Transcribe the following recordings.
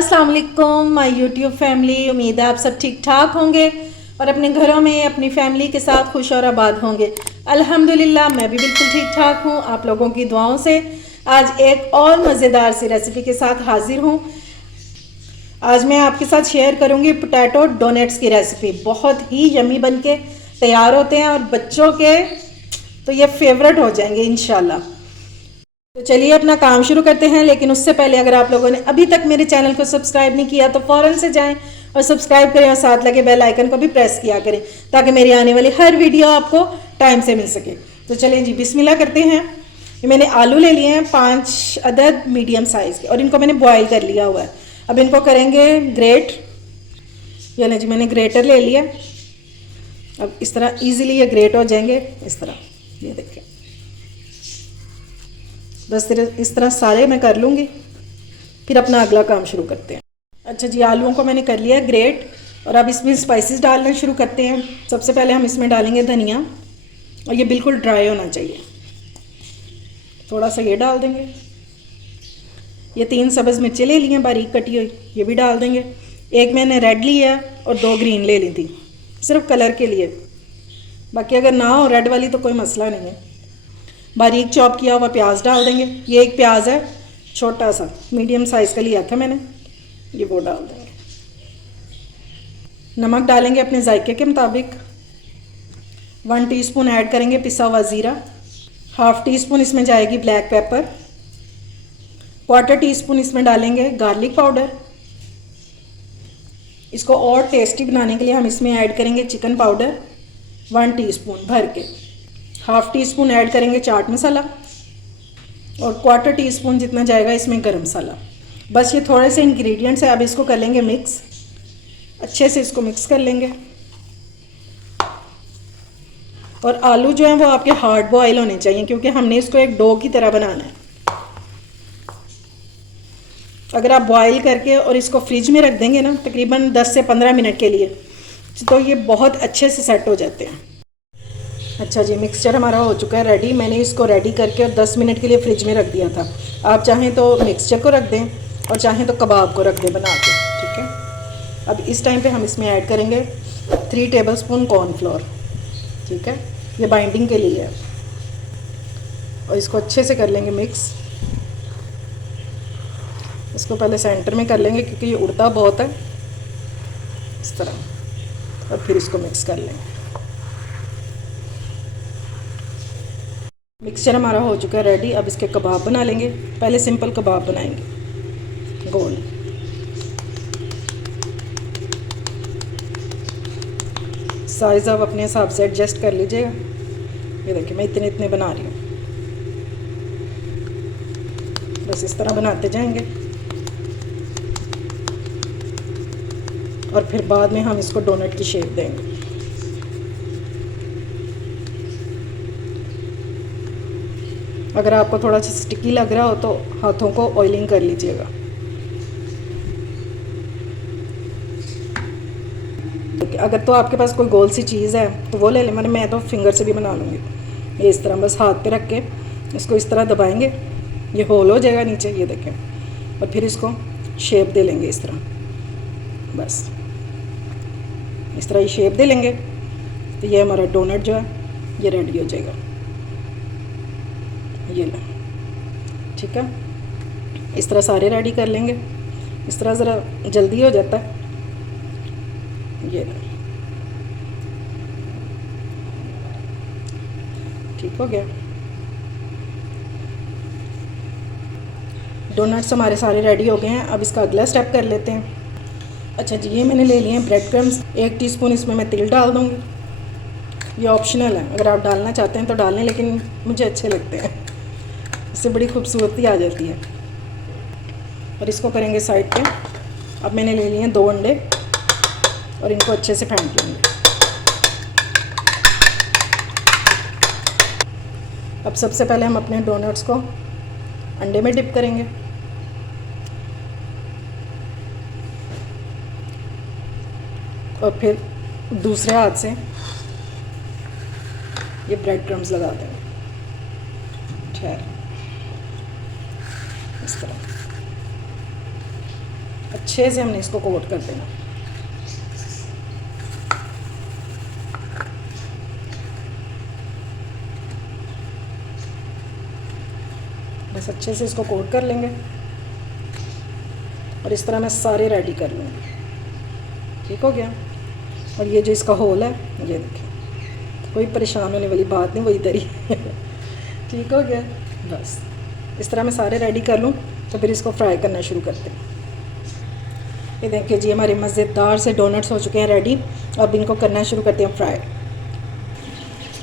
अस्सलाम वालेकुम my YouTube family. उम्मीद है आप सब ठीक ठाक होंगे और अपने घरों में अपनी फैमिली के साथ खुश और आबाद होंगे। अल्हम्दुलिल्लाह मैं भी बिल्कुल ठीक ठाक हूँ आप लोगों की दुआओं से। आज एक और मज़ेदार सी रेसिपी के साथ हाजिर हूँ। आज मैं आपके साथ शेयर करूँगी पोटैटो डोनट्स की रेसिपी। बहुत ही यम्मी बन के तैयार होते हैं और बच्चों के तो ये फेवरेट हो जाएंगे इंशाल्लाह। तो चलिए अपना काम शुरू करते हैं, लेकिन उससे पहले अगर आप लोगों ने अभी तक मेरे चैनल को सब्सक्राइब नहीं किया तो फ़ौरन से जाएं और सब्सक्राइब करें और साथ लगे बेल आइकन को भी प्रेस किया करें ताकि मेरी आने वाली हर वीडियो आपको टाइम से मिल सके। तो चलिए जी बिस्मिल्लाह करते हैं। ये मैंने आलू ले लिए हैं 5 अदद मीडियम साइज़ के और इनको मैंने बॉयल कर लिया हुआ है। अब इनको करेंगे ग्रेट। ये ना जी मैंने ग्रेटर ले लिया। अब इस तरह ईजिली ये ग्रेट हो जाएंगे इस तरह, ये देखें। बस इस तरह सारे मैं कर लूँगी, फिर अपना अगला काम शुरू करते हैं। अच्छा जी, आलूओं को मैंने कर लिया ग्रेट और अब इसमें स्पाइसेस डालना शुरू करते हैं। सबसे पहले हम इसमें डालेंगे धनिया और ये बिल्कुल ड्राई होना चाहिए। थोड़ा सा ये डाल देंगे। ये 3 सब्ज़ मिर्चें ले ली हैं बारीक कटी हुई, ये भी डाल देंगे। एक मैंने रेड ली है और 2 ग्रीन ले ली थी, सिर्फ कलर के लिए। बाकी अगर ना हो रेड वाली तो कोई मसला नहीं है। बारीक चॉप किया हुआ प्याज डाल देंगे। ये एक प्याज है छोटा सा, मीडियम साइज़ का लिया था मैंने, ये वो डाल देंगे। नमक डालेंगे अपने जायके के मुताबिक। 1 टीस्पून ऐड करेंगे पिसा हुआ ज़ीरा। हाफ़ टी स्पून इसमें जाएगी ब्लैक पेपर। 1/4 टीस्पून इसमें डालेंगे गार्लिक पाउडर। इसको और टेस्टी बनाने के लिए हम इसमें ऐड करेंगे चिकन पाउडर 1 टीस्पून भर के। हाफ़ टी स्पून ऐड करेंगे चाट मसाला और 1/4 टीस्पून जितना जाएगा इसमें गरम मसाला। बस ये थोड़े से इंग्रेडिएंट्स हैं। अब इसको कर लेंगे मिक्स, अच्छे से इसको मिक्स कर लेंगे। और आलू जो हैं वो आपके हार्ड बॉयल होने चाहिए क्योंकि हमने इसको एक डो की तरह बनाना है। अगर आप बॉयल करके और इसको फ्रिज में रख देंगे ना तकरीबन 10 से 15 मिनट के लिए, तो ये बहुत अच्छे से सेट हो जाते हैं। अच्छा जी, मिक्सचर हमारा हो चुका है रेडी। मैंने इसको रेडी करके और 10 मिनट के लिए फ्रिज में रख दिया था। आप चाहें तो मिक्सचर को रख दें और चाहें तो कबाब को रख दें बना के, ठीक है। अब इस टाइम पे हम इसमें ऐड करेंगे 3 टेबलस्पून कॉर्नफ्लोर, ठीक है, ये बाइंडिंग के लिए है। और इसको अच्छे से कर लेंगे मिक्स। इसको पहले सेंटर में कर लेंगे क्योंकि ये उड़ता बहुत है, इस तरह। और फिर इसको मिक्स कर लेंगे। मिक्सचर हमारा हो चुका है रेडी। अब इसके कबाब बना लेंगे। पहले सिंपल कबाब बनाएंगे गोल। साइज़ आप अपने हिसाब से एडजस्ट कर लीजिएगा। ये देखिए मैं इतने इतने बना रही हूँ। बस इस तरह बनाते जाएंगे और फिर बाद में हम इसको डोनट की शेप देंगे। अगर आपको थोड़ा सा स्टिकी लग रहा हो तो हाथों को ऑयलिंग कर लीजिएगा। अगर तो आपके पास कोई गोल सी चीज़ है तो वो ले लें, मैं तो फिंगर से भी बना लूँगी। ये इस तरह बस हाथ पे रख के इसको इस तरह दबाएंगे, ये होल हो जाएगा नीचे, ये देखें। और फिर इसको शेप दे लेंगे इस तरह, बस इस तरह ही शेप दे लेंगे तो ये हमारा डोनट जो है ये रेडी हो जाएगा। ये लें, ठीक है। इस तरह सारे रेडी कर लेंगे। इस तरह ज़रा जल्दी हो जाता है। ये लें, ठीक हो गया। डोनट्स हमारे सारे रेडी हो गए हैं। अब इसका अगला स्टेप कर लेते हैं। अच्छा जी, ये मैंने ले लिए हैं ब्रेड क्रम्स। 1 टीस्पून इसमें मैं तिल डाल दूँगी। ये ऑप्शनल है, अगर आप डालना चाहते हैं तो डालें, लेकिन मुझे अच्छे लगते हैं, इससे बड़ी खूबसूरती आ जाती है। और इसको करेंगे साइड पे। अब मैंने ले लिए हैं 2 अंडे और इनको अच्छे से फेंट लेंगे। अब सबसे पहले हम अपने डोनट्स को अंडे में डिप करेंगे। और फिर दूसरे हाथ से ये ब्रेड क्रम्स लगा देंगे। ठहर इस तरह। अच्छे से हमने इसको कोट कर देना। बस अच्छे से इसको कोट कर लेंगे और इस तरह मैं सारे रेडी कर लूँगी। ठीक हो गया। और ये जो इसका होल है, ये देखिए, कोई परेशान होने वाली बात नहीं, वही तरी ठीक हो गया। बस इस तरह मैं सारे रेडी कर लूँ तो फिर इसको फ्राई करना शुरू करते हैं। ये देखिए जी, हमारे मज़ेदार से डोनट्स हो चुके हैं रेडी। अब इनको करना शुरू करते हैं फ्राई।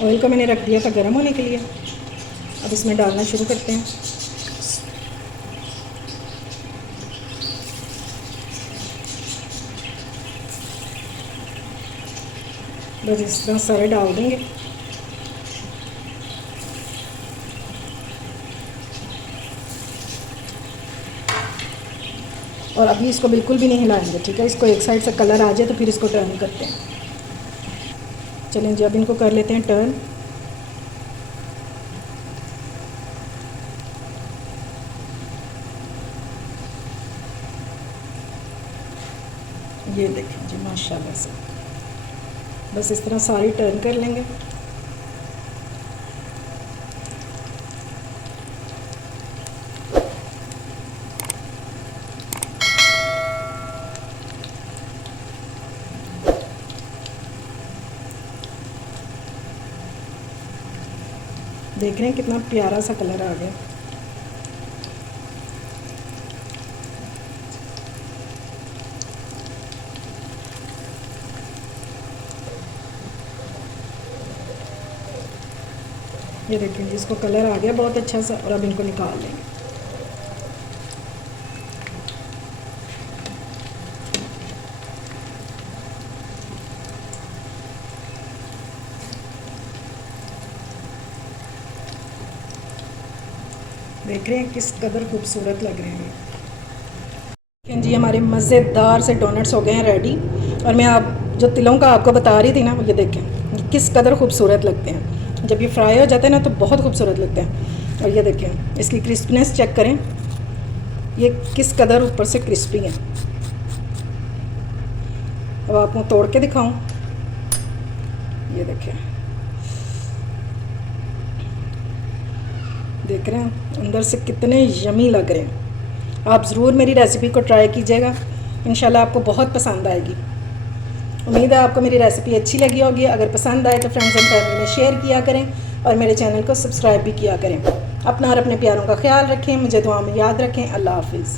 ऑयल को मैंने रख दिया था गर्म होने के लिए। अब इसमें डालना शुरू करते हैं। बस इस तरह सारे डाल देंगे। और अभी इसको बिल्कुल भी नहीं हिलाएंगे, ठीक है। इसको एक साइड से कलर आ जाए तो फिर इसको टर्न करते हैं। चलें जी, अब इनको कर लेते हैं टर्न। ये देखें जी, माशाल्लाह से। बस इस तरह सारी टर्न कर लेंगे। देख रहे हैं कितना प्यारा सा कलर आ गया। ये देखिए जिसको कलर आ गया बहुत अच्छा सा। और अब इनको निकाल लेंगे। देख रहे हैं किस कदर खूबसूरत लग रहे हैं। जी हमारे मज़ेदार से डोनट्स हो गए हैं रेडी। और मैं आप जो तिलों का आपको बता रही थी ना, ये देखें किस कदर खूबसूरत लगते हैं। जब ये फ्राई हो जाते हैं ना तो बहुत खूबसूरत लगते हैं। और ये देखें इसकी क्रिस्पीनेस चेक करें, ये किस कदर ऊपर से क्रिस्पी है। अब आपको तोड़ के दिखाऊं, ये देखें, देख रहे हैं अंदर से कितने यमी लग रहे हैं। आप ज़रूर मेरी रेसिपी को ट्राई कीजिएगा, इंशाल्लाह आपको बहुत पसंद आएगी। उम्मीद है आपको मेरी रेसिपी अच्छी लगी होगी। अगर पसंद आए तो फ्रेंड्स एंड फैमिली में शेयर किया करें और मेरे चैनल को सब्सक्राइब भी किया करें। अपना और अपने प्यारों का ख्याल रखें, मुझे दुआ में याद रखें। अल्लाह हाफिज़।